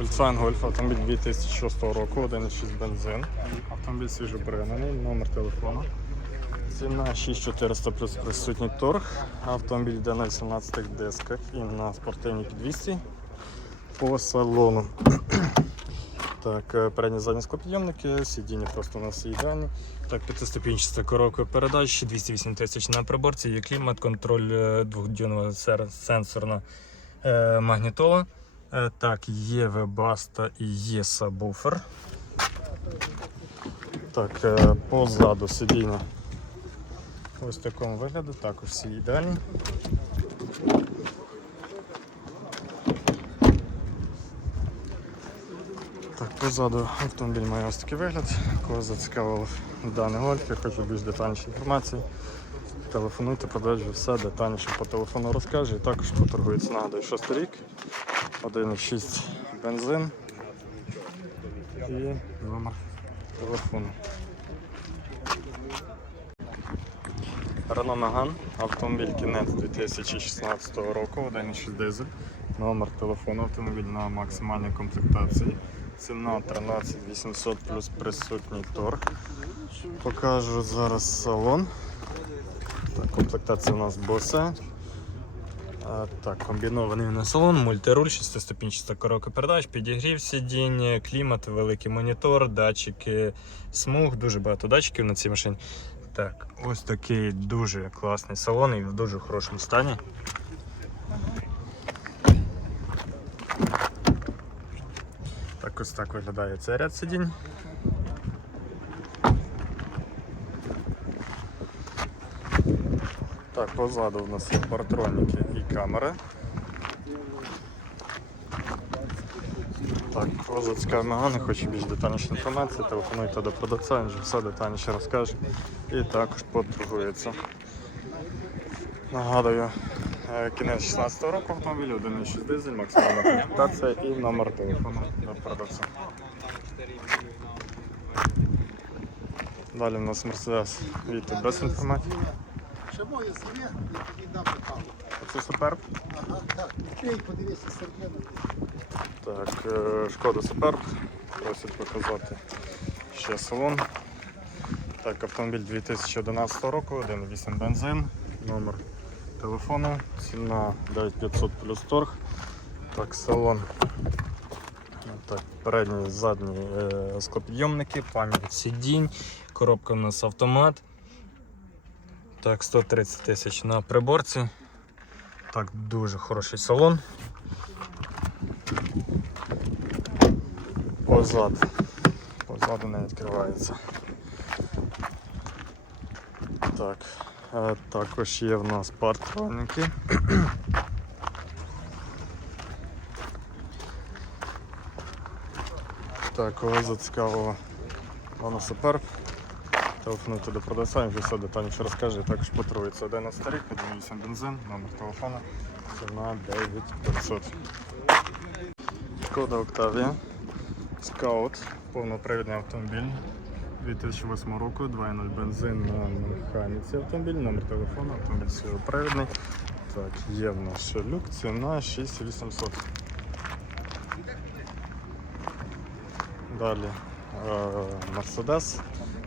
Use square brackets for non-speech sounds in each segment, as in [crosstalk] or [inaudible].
Volkswagen Golf, автомобіль 2006 року, 1,6 бензин. Автомобіль свіжопригнаний, номер телефону. Ціна 6400 плюс присутній торг. Автомобіль йде на 18 дисках і на спортивній підвісці по салону. [clears throat] Так, е, передні задні склопідйомники, сидіння просто у нас ідеальні. Так, п'ятиступінчаста коробка передач, 208 тисяч на приборці, є клімат, контроль е, двохдюймова сер- сенсорна е, магнітола. Е, так, є вебаста і є сабвуфер. Так, е, позаду сидіння ось в такому вигляду, також всі ідеальні. Так, позаду автомобіль має ось такий вигляд. Кого зацікавив даний гольф, я хочу більш детальніше інформації. Телефонуйте, продажу все детальніше по телефону розкаже. І також поторгується. Нагадую, 6 рік, 1,6 бензин і номер телефону. Renault Megane, автомобіль кінець 2016 року, 1,6 дизель, номер телефону, автомобіль на максимальній комплектації. Ціна 13 800 плюс присутній торг. Покажу зараз салон. Так, комплектація у нас босе. Так, комбінований салон, мультируль, 6-ступінчаста коробка передач, підігрів сидінь, клімат, великий монітор, датчики смуг, дуже багато датчиків на цій машині. Так, ось такий дуже класний салон і в дуже хорошому стані. Так ось так виглядає цей ряд сидінь. Так, позаду у нас є партроніки і камери. Так, Козацька Мегана, хоче більш детальніше інформації, телефонуйте до продавця, він вже все детальніше розкаже і також поторгується. Нагадую, е, кінець 16 року автомобіль, 1,6 дизель, максимальна комплектація і номер телефону до продавця. Далі у нас Mercedes Vito без інформації. Ще моє своє, я тобі дам покажу. Оце Суперб. Ага, так. Ей, подивися, середину. Так, шкода Суперб. Просять показати ще салон. Так, автомобіль 2011 року, 1.8 бензин, номер телефону, ціна 9500 плюс торг. Так, салон. Так, передні, задні е, склопідйомники, пам'ять сидінь, коробка у нас автомат. Так, 130 тисяч на приборці. Так, дуже хороший салон. Позаду. Позаду не відкривається. Так, е, також є в нас партроники. Так, кого зацікавило Лана Суперб. Телефонуйте до продавця, вже все детальніше розкаже. Також потрується 11 рік, 1.8 бензин, номер телефона, ціна 9500. Шкода Октавія. Скаут, повнопривідний автомобіль 2008 року, 2.0 бензин на механіці автомобіль, номер телефону, автомобіль свіжопривідний. Так, є в нас ще люк, ціна 6800. Далі Mercedes,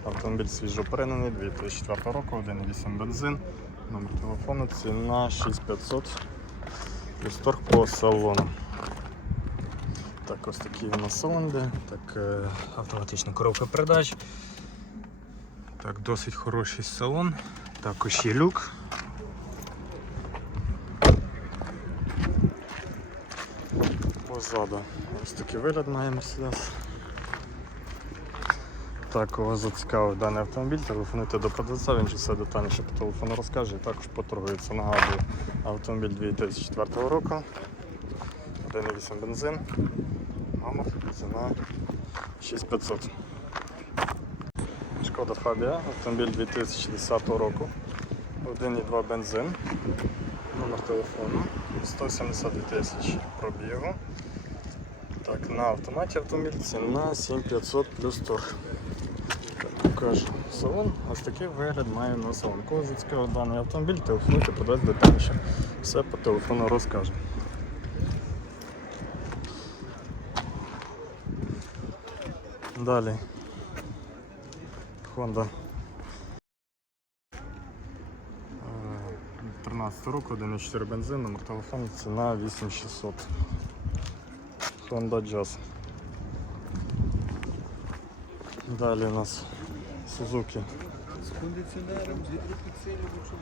автомобіль свіжопринений 2004 року, 1.8 бензин, номер телефону, ціна 6500. Плюс по салону. Так, ось такі у нас салонди, так, е, автоматична коробка передач. Так, досить хороший салон. Також є люк. Позаду ось такий вигляд має Mercedes. Так, кого зацікавив даний автомобіль, телефонуйте до продавця, він же все детальніше по телефону розкаже і також поторгується. Нагадую, автомобіль 2004 року, 1.8 бензин, номер, ціна 6500. Шкода Фабія, автомобіль 2010 року, 1.2 бензин, номер телефону, 172 тисячі пробігу. Так, на автоматі автомобіль ціна 7500 плюс торг. Так, Покажу салон. Ось такий вигляд має на салон. Зацікавив даний автомобіль, телефонуйте, подасть детальніше. Все по телефону розкаже. Далі. Honda. Е, 13 року, 1,4 бензин, номер телефону, ціна 8600. Honda Jazz. Далі у нас Suzuki. З кондиціонером, з гідропідсилювачем.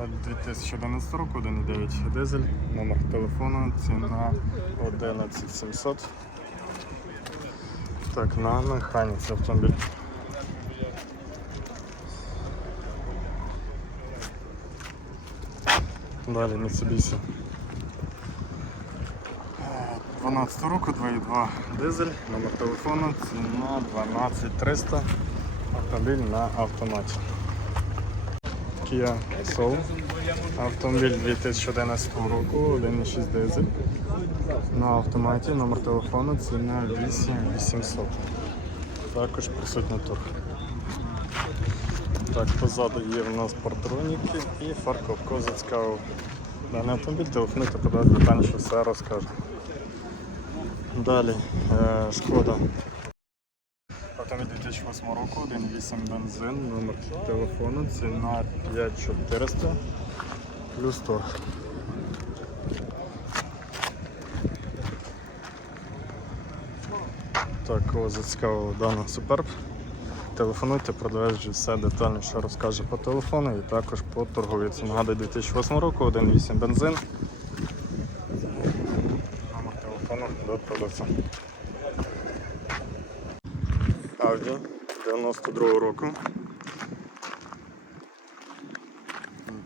Е, 2011 року, 1,9 дизель, номер телефону, ціна 11700. Так, на механіці автомобіль. Далі Mitsubishi. Е, 12 року, 2,2 дизель, номер телефону, ціна 12300. Автомобіль на автоматі. Kia Soul. Автомобіль 2011 року, 1,6 дизель. На автоматі, номер телефону, ціна 8800. Також присутній тур. Так, позаду є в нас патроніки і фаркоп. Кого зацікавив даний автомобіль, телефонуйте, подасть детальніше все розкаже. Далі, е, шкода. Автомобіль 2008 року, 1.8 бензин, номер телефону, ціна 5400 плюс торг. Так, кого зацікавило дана суперб. Телефонуйте, вже все детальніше розкаже по телефону і також по торговіці. Нагадую, 2008 року, 1.8 бензин. Номер телефону до продавця. Audi 92 року.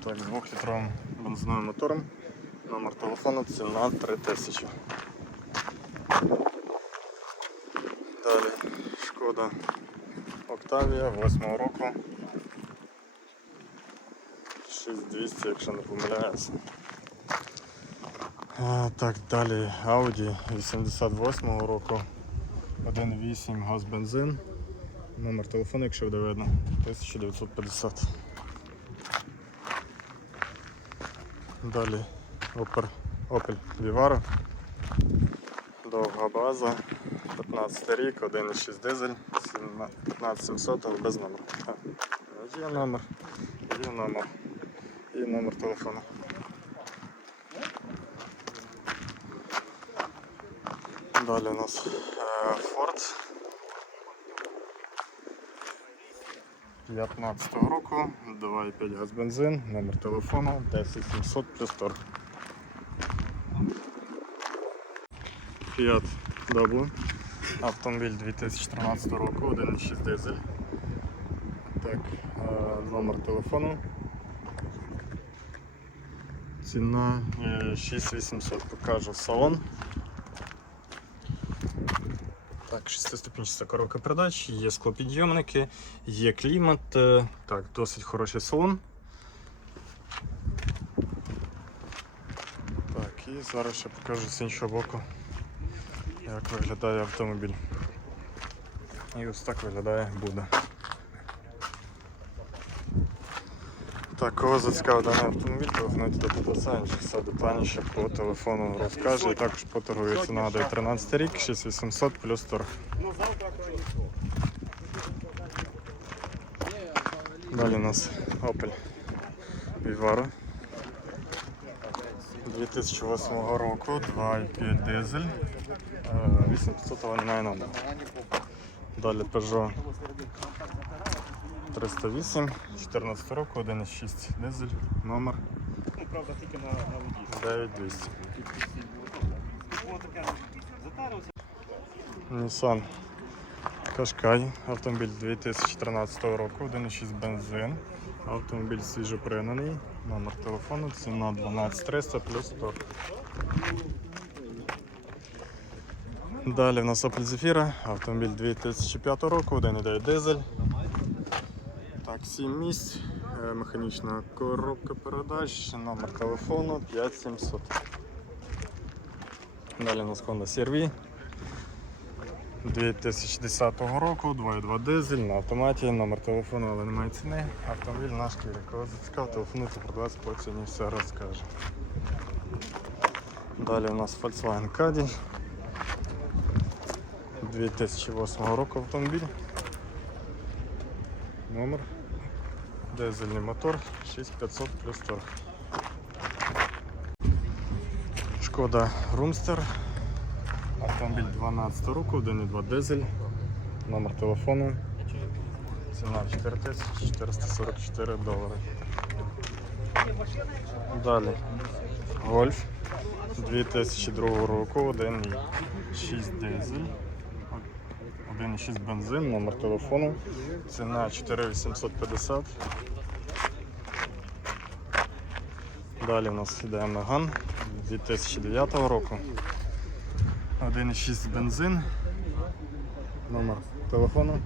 Так, з 2-літровим бензиновим мотором. Номер телефону ціна 3000. Далі шкода Октавія 8 року. 6200, якщо не помиляюся. А, так, далі Audi 88 року. 1.8 газ бензин. Номер телефону, якщо буде видно, 1950. Далі Opel, Opel Vivaro. Довга база. 15 рік, 1.6 дизель, 15700, але без номеру. А, Є номер, є номер і номер телефону. Далі у нас Ford 15 року, 2,5 газ бензин, номер телефону 10700 плюс торг. Fiat Doblo. Автомобіль 2013 року, 1,6 дизель. Так, е, номер телефону. Ціна е, 6800. Покажу салон. Так, шестиступінчаста коробка передач, є склопідйомники, є клімат. е, Так, досить хороший салон. Так, і зараз ще покажу з іншого боку, як виглядає автомобіль. І ось так виглядає Буда. Так, кого зацікавив даний автомобіль, телефонуйте до він все детальніше по телефону розкаже і також поторгується. Нагадую, 13 рік, 6800 плюс торг. Далі у нас Opel Vivaro 2008 року, 2,5 дизель, е, 8500, але немає номера. Далі Peugeot 308, 14 року, 1,6 дизель, номер Ну, правда, тільки на, на воді. 9200. Воно таке затарився. Nissan Qashqai, автомобіль 2013 року, 1,6 бензин. Автомобіль свіжопригнаний, номер телефону, ціна 12300 плюс 100. Далі в нас Opel Zafira, автомобіль 2005 року, 1,9 дизель. Так, 7 місць, е, механічна коробка передач, номер телефону 5700. Далі у нас Honda CR-V 2010 року, 2,2 дизель на автоматі, номер телефону, але немає ціни. Автомобіль наш шкірі. Кого зацікав, телефонуйте, продавець по ціні все розкаже. Далі у нас Volkswagen Caddy 2008 року автомобіль. Номер. Дизельний мотор 6500 плюс торг. Шкода Румстер. Автомобіль 12 року, 1,2 дизель. Номер телефону. Ціна 4444 долари. Далі. Гольф 2002 року, 1,6 дизель. 1,6 бензин, номер телефону. Ціна 4850. Далі у нас йде Меган 2009 року. 1,6 бензин. Номер телефону.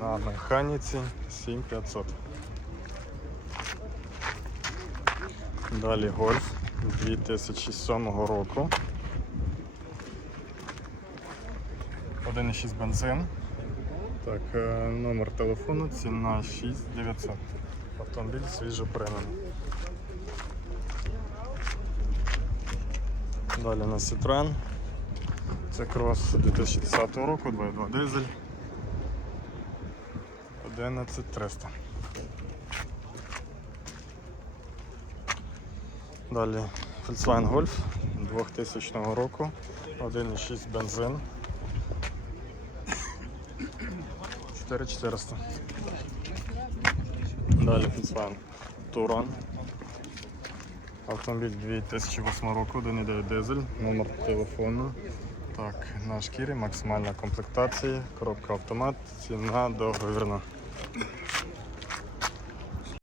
На механіці 7500. Далі гольф 2007 року. 1,6 бензин. Так, е, номер телефону, ціна 6900. Автомобіль свіжо пригнаний. Далі у нас Citroen. Це крос 2010 року, 2.2 дизель. 11300. Далі Volkswagen Golf 2000 року, 1,6 бензин. 4400. Далі Volkswagen Туран. Автомобіль 2008 року, 1,9 дизель, номер телефону. Так, на шкірі максимальна комплектація, коробка автомат, ціна договірна.